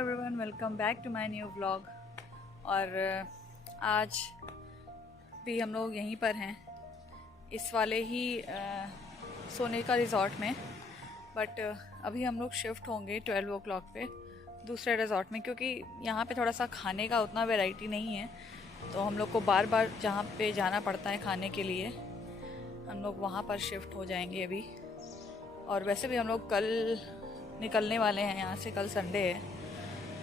Everyone, welcome back to my new vlog. और आज भी हम लोग यहीं पर हैं, इस वाले ही सोने का रिज़ॉर्ट में। बट अभी हम लोग शिफ्ट होंगे 12 o'clock पे दूसरे रिज़ॉर्ट में, क्योंकि यहाँ पे थोड़ा सा खाने का उतना वैरायटी नहीं है, तो हम लोग को बार बार जहाँ पे जाना पड़ता है खाने के लिए, हम लोग वहाँ पर शिफ्ट हो जाएंगे अभी। और वैसे भी हम लोग कल निकलने वाले हैं यहाँ से, कल संडे है।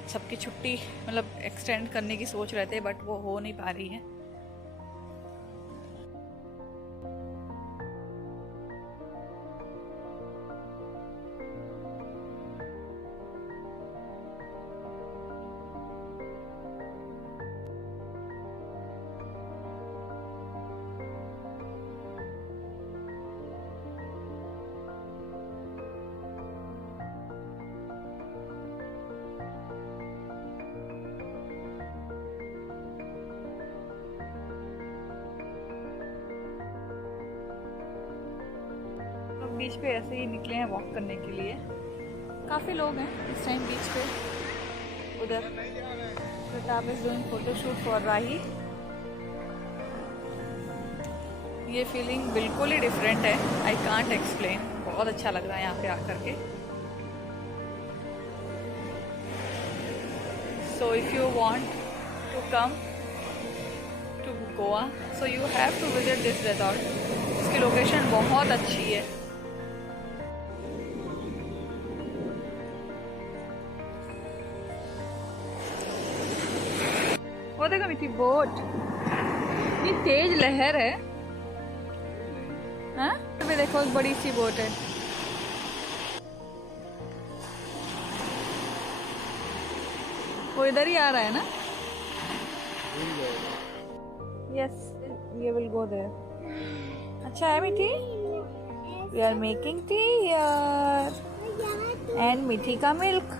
सबकी छुट्टी मतलब एक्सटेंड करने की सोच रहे थे, बट वो हो नहीं पा रही है। बीच पे ऐसे ही निकले हैं वॉक करने के लिए। काफ़ी लोग हैं इस टाइम बीच पे। उधर Pratap is doing photoshoot for Rahi. ये फीलिंग बिल्कुल ही डिफरेंट है, आई कांट एक्सप्लेन। बहुत अच्छा लग रहा है यहाँ पे आकर के। So if you want to come to Goa, so you have to visit this resort. इसकी लोकेशन बहुत अच्छी है। वो देखो मीठी बोट, इतनी तेज लहर है। हाँ अभी देखो एक बड़ी सी बोट है। वो इधर ही आ रहा है ना। यस, ये विल गो देयर। अच्छा है मीठी। We are making tea here and मीठी का मिल्क।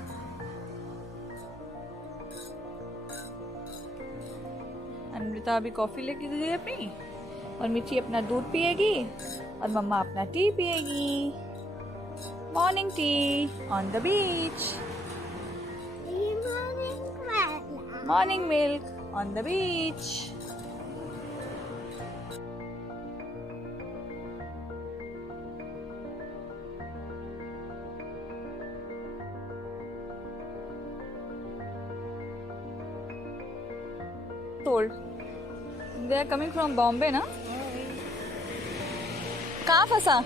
अमृता अभी कॉफ़ी लेके गई अपनी, और मीठी अपना दूध पिएगी, और मम्मा अपना टी पिएगी। Morning tea on the beach, morning milk on the beach. Told they are coming from Bombay ना। कहाँ फंसा?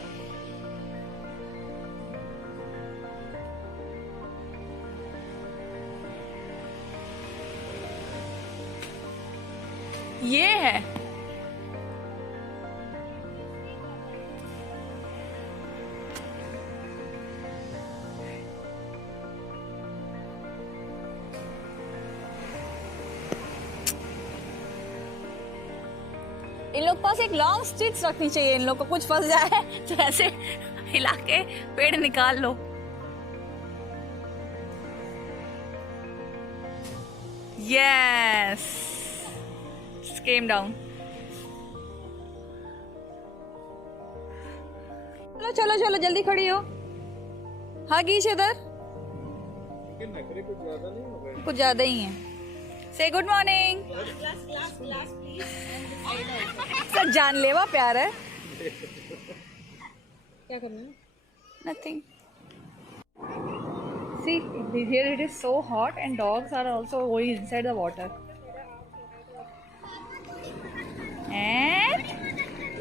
ये है इन लोग के पास एक लॉन्ग स्टिक्स रखनी चाहिए। इन लोग को कुछ फंस जाए तो ऐसे हिला के पेड़ निकाल लो। Yes, came down. चलो चलो चलो जल्दी खड़ी हो। हाँ गीच इधर कुछ ज्यादा ही है। से गुड मॉर्निंग। सर जानलेवा प्यार है। क्या करना है? Nothing. See, here it is so hot and dogs are also going inside the water. And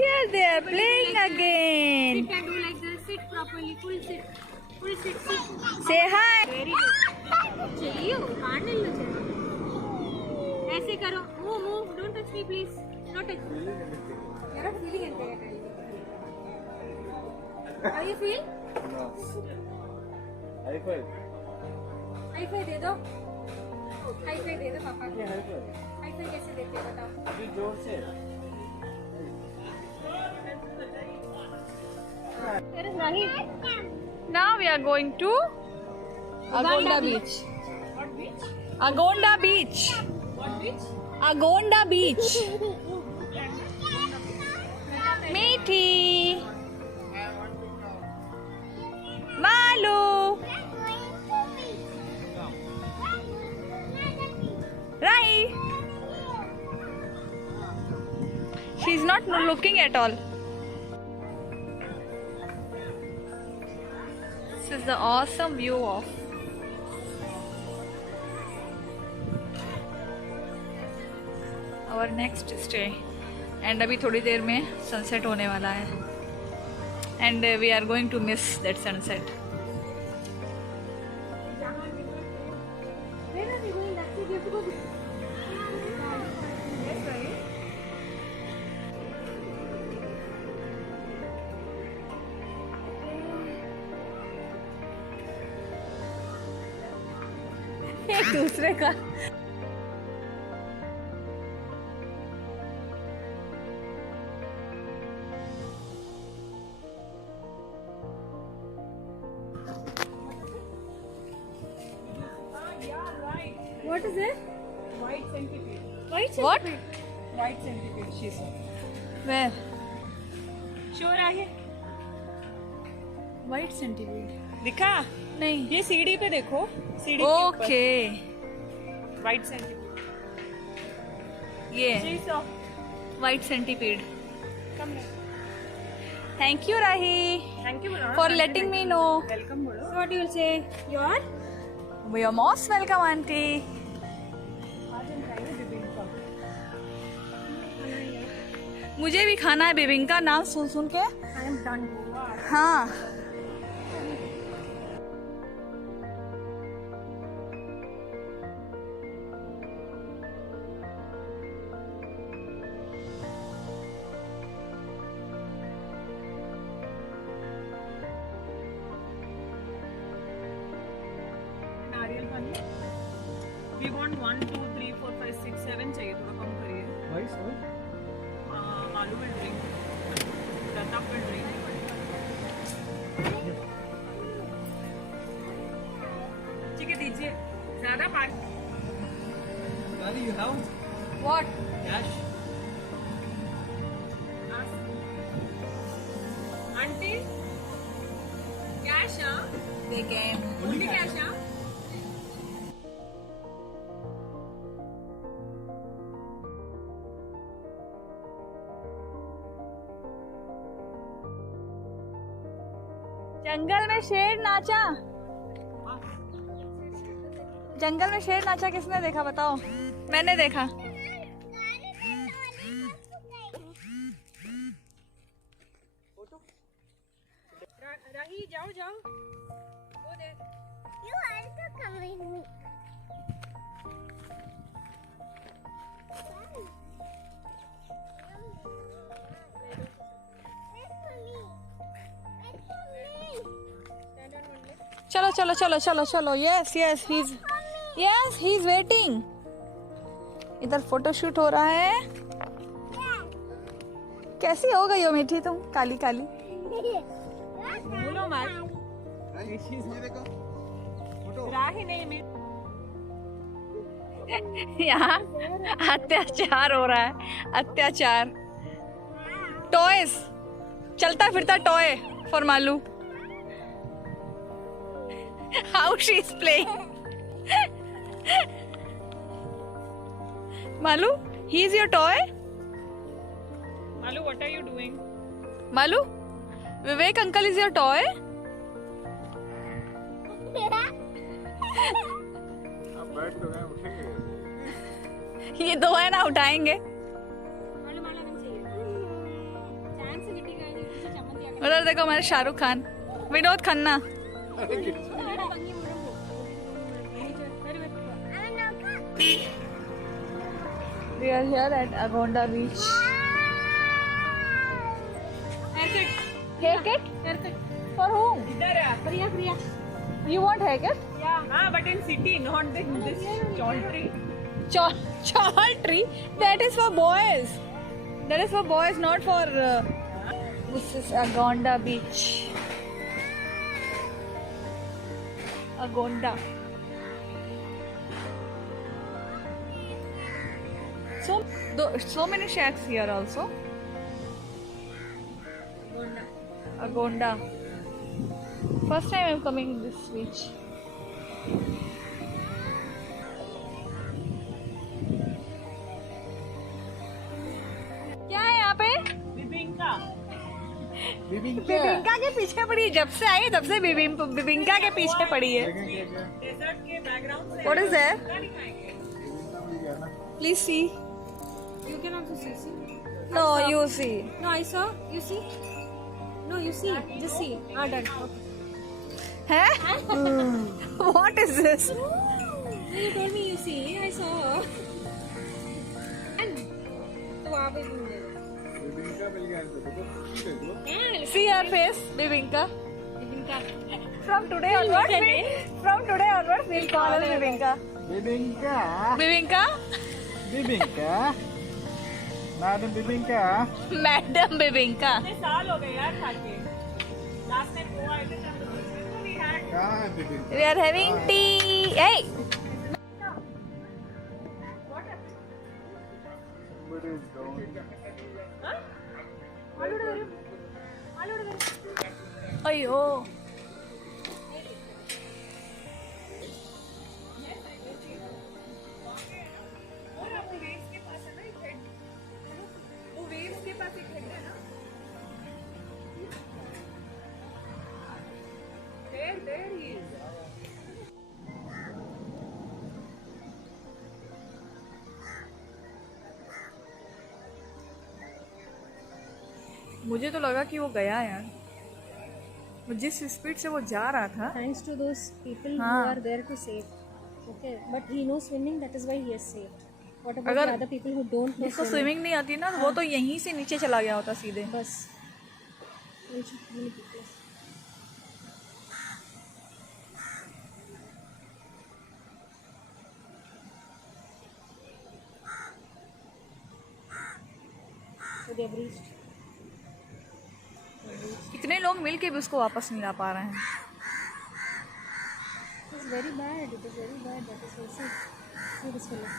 here they are playing again. Sit and do like this. Sit properly. Full sit. Full sit. Sit. Say hi. Very good. चलिए, कान नहीं लो चलो। ऐसे करो। Move, move. Don't touch me, please. Not touch me. यार feeling है तेरे। How you feel? No. High five. High five दे दो। हाई फाई दे दो पापा को। हाई फाई कैसे देते हो बताओ? अभी जोर से। Now we are going to Agonda Beach. What beach? Agonda Beach. What beach? Agonda Beach. Meethi. Malu. She's not looking at all. This is the awesome view of our next stay. And अभी थोड़ी देर में sunset होने वाला है. And we are going to miss that sunset. Where are we going? That's it. You have to go. Yes, right? एक दूसरे का What is it? White centipede. White What? centipede. White centipede, she said. Where? Sure आहे? White centipede. दिखा? नहीं. ये सीढ़ी पे देखो. सीढ़ी के ऊपर. Okay. White centipede. ये She saw. white centipede. Come here. Thank you, Rahi, Thank you बोलो. for letting me know. Welcome बोलो. So what you will say? You are? We are most welcome, auntie. आज हम खाएंगे बिबिंका. मुझे भी खाना है बिबिंका नाम सुन सुन के. I am done. हाँ. नारियल पानी. We want 1, 2, 3, 4, 5, 6, 7 चाहिए. थोड़ा कम करिए. Why so? आलू will drink. Pratap will drink. ठीक है दीजिए. ज़्यादा पानी. Daddy, you have What? cash? Aunty cash हाँ. They came. Only cash हाँ. जंगल में शेर नाचा. जंगल में शेर नाचा किसने देखा बताओ. मैंने देखा. Rahi, जाओ जाओ. Go there. You also come with me. Wait for me. Wait for me. Stand on one leg. चलो चलो चलो चलो चलो. Yes yes he's waiting. इधर फोटोशूट हो रहा है. कैसी हो गई हो मीठी तुम काली काली. बोलो मत. राही नहीं मैं. यहाँ अत्याचार हो रहा है. अत्याचार. टॉयज. चलता फिरता toy for Malu. How she is playing. Malu he is your toy. Malu what are you doing? Malu Vivek uncle is your toy. ये दो है ना उठाएंगे. मालूम मालूम नहीं चाहिए. चांद से गिट्टी का है जिससे चमन दिया. उधर देखो हमारे Shahrukh Khan Vinod Khanna. Pangi मुड़ो. We are here at Agonda Beach. Haircut. Haircut? Haircut. For whom? इधर है. Priya, Priya. You want haircut? हाँ but in city not this chowdhury. Chowdhury? That is for boys. That is for boys, not for. This is Agonda Beach. Agonda. So many shacks here also. Agonda. First time I'm coming this beach. Bebinca के पीछे पड़ी है, जब से आई तब से बिबिंका के पीछे पड़ी है। डेजर्ट के बैकग्राउंड से What is there? क्या दिखाएंगे? Please see. You can also see. No, you see. No, I saw. You see? No, you see. Just see. Ah, done. Okay. Huh? What is this? You told me you see. I saw. And तो वहाँ पे भी मिलेगा। See her face, Bibinka. Bebinca. From today onwards, we'll call her Bibinka. Bibinka. Bibinka? Bibinka. Madam Bibinka. Madam Bibinka. कितने साल हो गए यार खा के। Last time वो आए थे तब we had कहाँ है Bibinka? We are having tea. Hey! What is going अयो वो waves के पास एक head है ना? There he is. मुझे तो लगा कि वो गया यार, वो जिस स्पीड से वो जा रहा था। Thanks to those people who हाँ। are there to save. Okay, but he knows swimming. That is why he is saved. What about अगर the other people who don't know जिसको swimming? स्विमिंग नहीं आती ना, वो तो यहीं से नीचे चला गया होता सीधे। बस। We should really be careful. So they have reached. कितने लोग मिलके भी उसको वापस नहीं ला पा रहे हैं। It's very bad. It is very bad. That is also. See this fellow.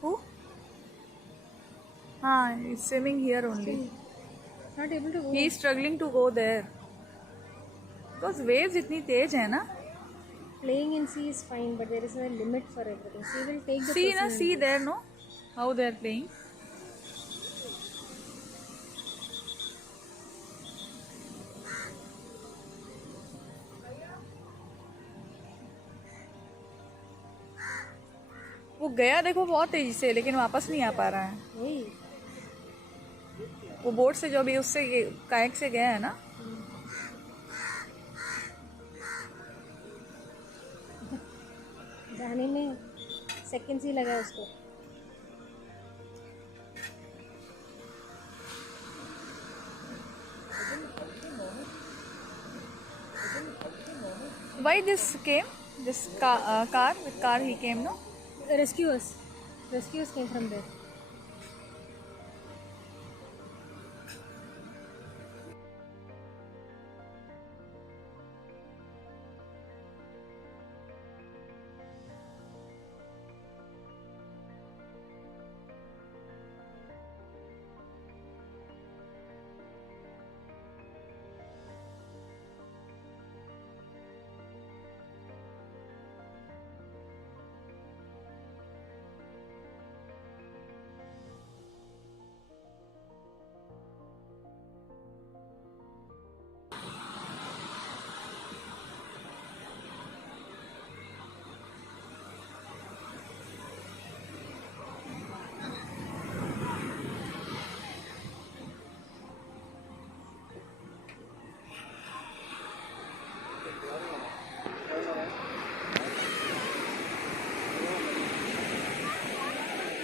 Who? हाँ, he's swimming here only. Not able to go. He is struggling to go there. Because waves इतनी तेज है ना। Playing in sea is fine, but there is a limit for everything. Sea will take the See ना, person. see there no, how they are playing. वो गया देखो बहुत तेजी से, लेकिन वापस नहीं आ पा रहा है। वही। वो बोट से जो भी उससे कायक से गया है ना, जाने में सेकंड्स ही लगा उसको। why this came, this car with car he came no. Rescuers came from there.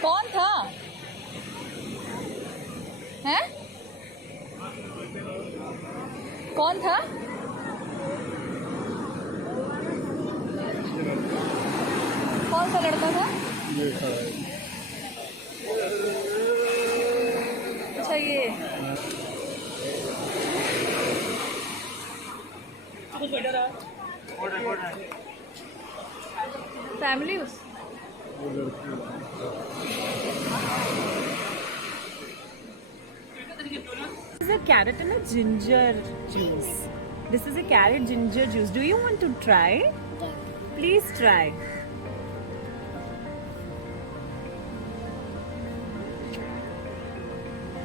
कौन था हैं? कौन था? कौन सा लड़का था? अच्छा ये फैमिली उस This is a carrot and a ginger juice. This is a carrot ginger juice. Do you want to try? Please try.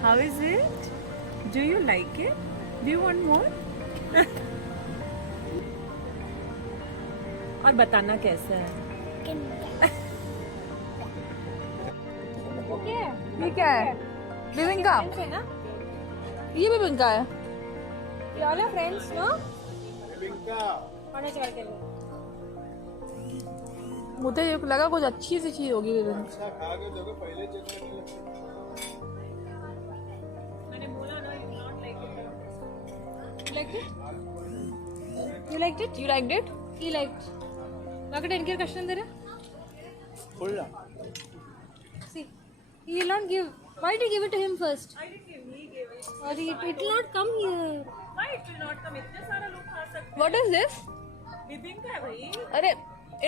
How is it? Do you like it? Do you want more? और बताना कैसा है? ये क्या है? बिबिंका। है ना? ये बिबिंका है। You all are friends, no? Bibinka. होने चल के लिए। मुझे लगा कुछ अच्छी सी चीज होगी बिबिंका। अच्छा खा के देखो पहले चेक करने लगते। मैंने बोला ना, you not like it. You liked it? You liked it? You liked it? He liked. Look at Enkir question there. Full ना. See, he will not give. Why did you give it to him first? I didn't give, he gave it. Or it will not come here. Why it will not come? इतने सारा लोग खा सकते What is this? हैं. बिबिंका है भाई. अरे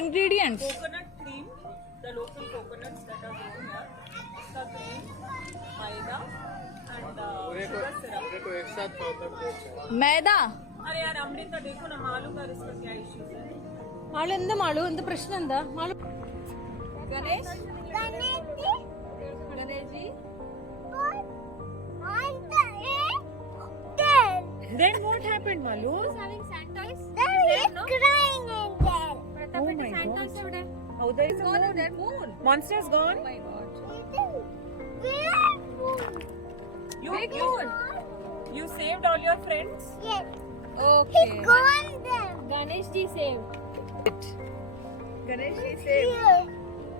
ingredients. Coconut cream, the local coconuts that are grown here. The cream, maida, and sugar syrup. पूरे को एक साथ खाओ तब अच्छा है। मैदा। अरे यार अमृता देखो ना, मालू का इसका क्या इश्यू है. मालू എന്താ മാളു എന്താ പ്രശ്നം എന്താ Malu Ganesh. Ganesh, Ganesh ji. on the there. Then what happened, Malu? having sand toys There is crying in there. Pratap Oh my sand God. toys എവിടെ How there is a Gone moon. that moon. Monster's gone. Oh my god. Big You you saved all your friends. Yes, Okay. he gone them. Ganesh ji save Ganesh ji said Here,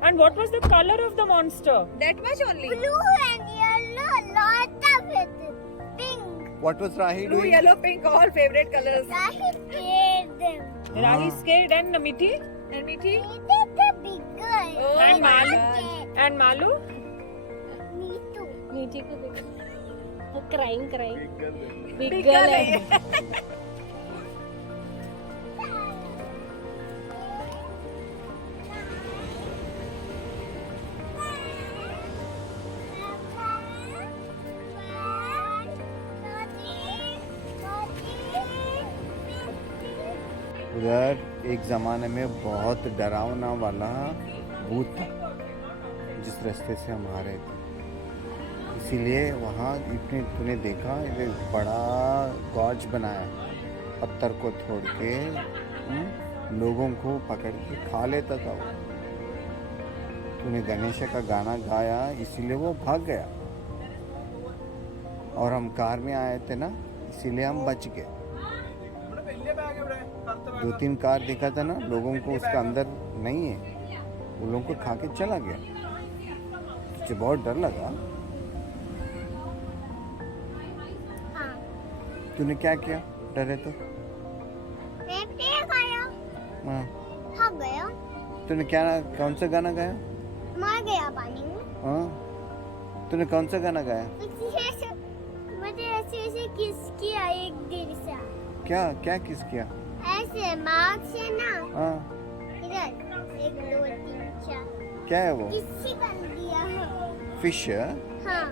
And what was the color of the monster? that much only. blue and yellow, lot of it. Pink. What was Rahi Blue, doing? yellow, pink, all favorite colors. Rahi scared them. Rahi scared and Mithi And Mithi? It is the big guy. Oh and my Malu God. and Malu. Me too. नीचे को देखो वो crying crying big Big girl girl है है। उधर एक ज़माने में बहुत डरावना वाला भूत था जिस रास्ते से हम आ रहे थे, इसीलिए वहाँ इतने तूने देखा एक बड़ा गॉज बनाया, पत्थर को तोड़ के लोगों को पकड़ के खा लेता था वो। तूने गणेश का गाना गाया इसीलिए वो भाग गया, और हम कार में आए थे ना इसीलिए हम बच गए। 2-3 कार दिखा था ना लोगों को, उसका अंदर नहीं है, वो लोगों को खा के चला गया। मुझे बहुत डर लगा। हाँ, तूने क्या किया डरे तो? मैं पेड़ खाया, हाँ। भाग गया, तूने क्या कौन सा गाना गाया? मर गया पानी में। हाँ, तूने कौन सा गाना गाया? मुझे ऐसे ऐसे किस किया एक दिन से, क्या क्या किस किया? ऐसे मार्क से ना, हाँ, इधर 1 2 3 4 क्या है वो? किसी कर दिया है। फिश? हाँ,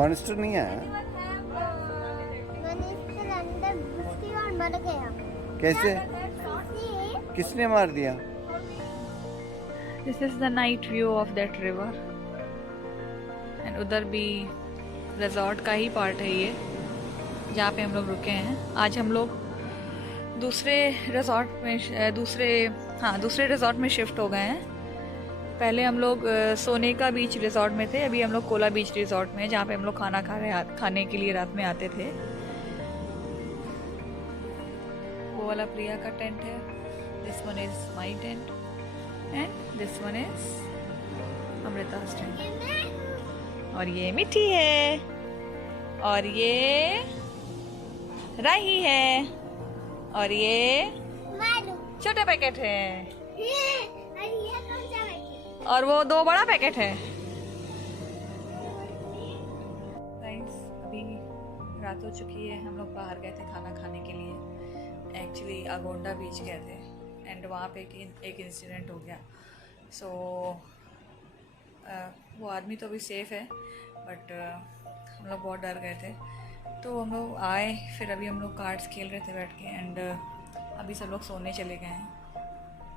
मॉन्स्टर नहीं आया? मैंने इसके अंदर घुस के और मर गया। कैसे? इसलिए किसने मार दिया? This is the night view of that river. And उधर भी रिजॉर्ट का ही पार्ट है ये, जहाँ पे हम लोग रुके हैं। आज हम लोग दूसरे रिजॉर्ट में शिफ्ट हो गए हैं। पहले हम लोग सोनेका बीच रिजॉर्ट में थे, अभी हम लोग कोला बीच रिजॉर्ट में, जहाँ पे हम लोग खाने के लिए रात में आते थे। वो वाला प्रिया का टेंट है, this one is my tent and this one is Amrita's tent. और ये मिठी है, और ये राही है, और ये मालू। छोटे पैकेट है, और ये कौन सा है? और वो 2 बड़ा पैकेट है। फ्रेंड्स, अभी रात हो चुकी है, हम लोग बाहर गए थे खाना खाने के लिए। एक्चुअली अगोंडा बीच गए थे एंड वहाँ पे एक इंसिडेंट हो गया। सो वो आदमी तो अभी सेफ़ है, बट हम लोग बहुत डर गए थे। तो हम लोग आए, फिर अभी हम लोग कार्ड्स खेल रहे थे बैठ के, एंड अभी सब लोग सोने चले गए हैं।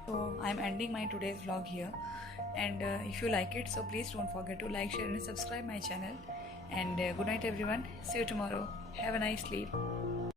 तो I am ending my today's vlog here and if you like it, so please don't forget to like, share and subscribe my channel. And good night everyone, see you tomorrow, have a nice sleep.